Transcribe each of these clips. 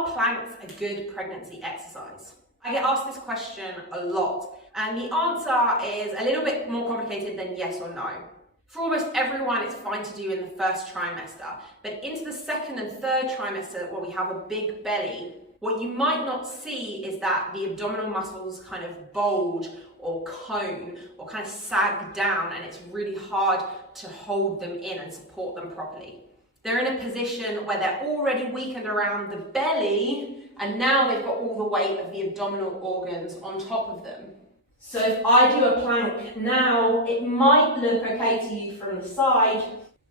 Are planks a good pregnancy exercise? I get asked this question a lot, and the answer is a little bit more complicated than yes or no. For almost everyone, it's fine to do in the first trimester, but into the second and third trimester, where we have a big belly, what you might not see is that the abdominal muscles kind of bulge or cone or kind of sag down, and it's really hard to hold them in and support them properly. They're in a position where they're already weakened around the belly, and now they've got all the weight of the abdominal organs on top of them. So if I do a plank now, it might look okay to you from the side,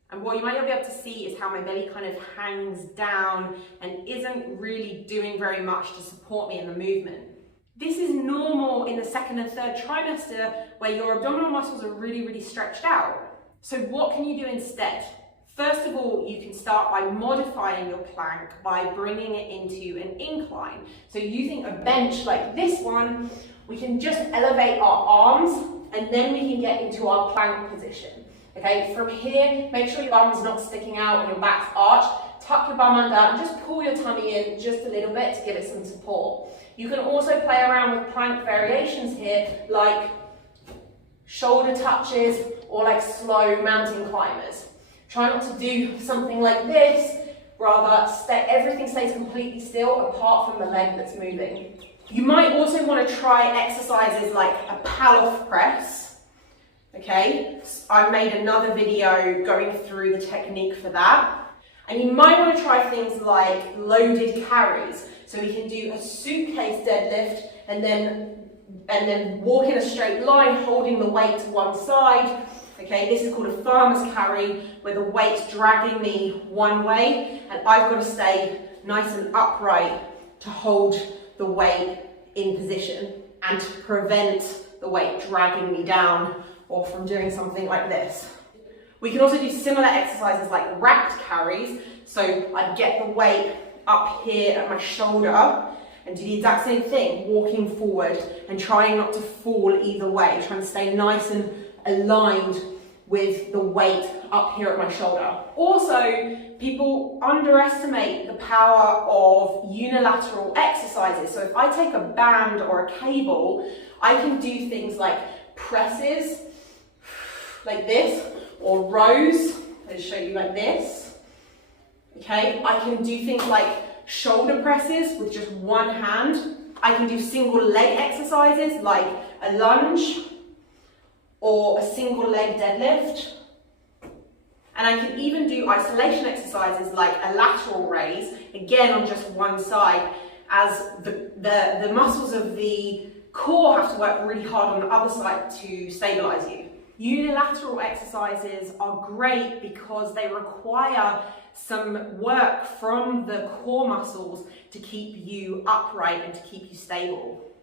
and what you might not be able to see is how my belly kind of hangs down and isn't really doing very much to support me in the movement. This is normal in the second and third trimester, where your abdominal muscles are really, really stretched out. So what can you do instead? First of all, you can start by modifying your plank by bringing it into an incline. So using a bench like this one, we can just elevate our arms and then we can get into our plank position. Okay, from here, make sure your bum's not sticking out and your back's arched. Tuck your bum under and just pull your tummy in just a little bit to give it some support. You can also play around with plank variations here, like shoulder touches or like slow mountain climbers. Try not to do something like this, rather everything stays completely still apart from the leg that's moving. You might also want to try exercises like a pal-off press. Okay, I made another video going through the technique for that. And you might want to try things like loaded carries. So we can do a suitcase deadlift and then walk in a straight line holding the weight to one side. Okay, this is called a farmer's carry, where the weight's dragging me one way and I've got to stay nice and upright to hold the weight in position and to prevent the weight dragging me down or from doing something like this. We can also do similar exercises like racked carries. So I'd get the weight up here at my shoulder and do the exact same thing, walking forward and trying not to fall either way, trying to stay nice and aligned with the weight up here at my shoulder. Also, people underestimate the power of unilateral exercises. So if I take a band or a cable, I can do things like presses, like this, or rows. I'll show you like this. Okay, I can do things like shoulder presses with just one hand. I can do single leg exercises like a lunge or a single leg deadlift. And I can even do isolation exercises like a lateral raise, again on just one side, as the muscles of the core have to work really hard on the other side to stabilize you. Unilateral exercises are great because they require some work from the core muscles to keep you upright and to keep you stable.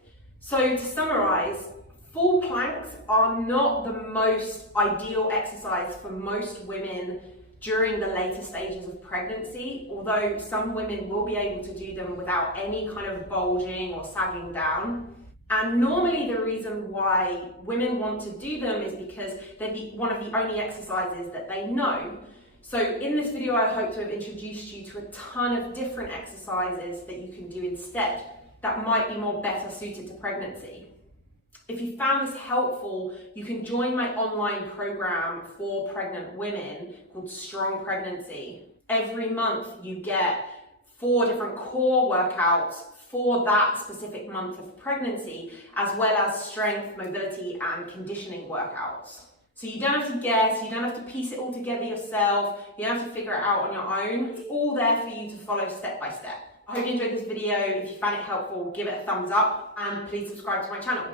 So to summarize, full planks are not the most ideal exercise for most women during the later stages of pregnancy, although some women will be able to do them without any kind of bulging or sagging down. And normally the reason why women want to do them is because they're one of the only exercises that they know. So in this video, I hope to have introduced you to a ton of different exercises that you can do instead that might be more better suited to pregnancy. If you found this helpful, you can join my online program for pregnant women called Strong Pregnancy. Every month you get 4 different core workouts for that specific month of pregnancy, as well as strength, mobility, and conditioning workouts. So you don't have to guess, you don't have to piece it all together yourself, you don't have to figure it out on your own. It's all there for you to follow step by step. I hope you enjoyed this video. If you found it helpful, give it a thumbs up and please subscribe to my channel.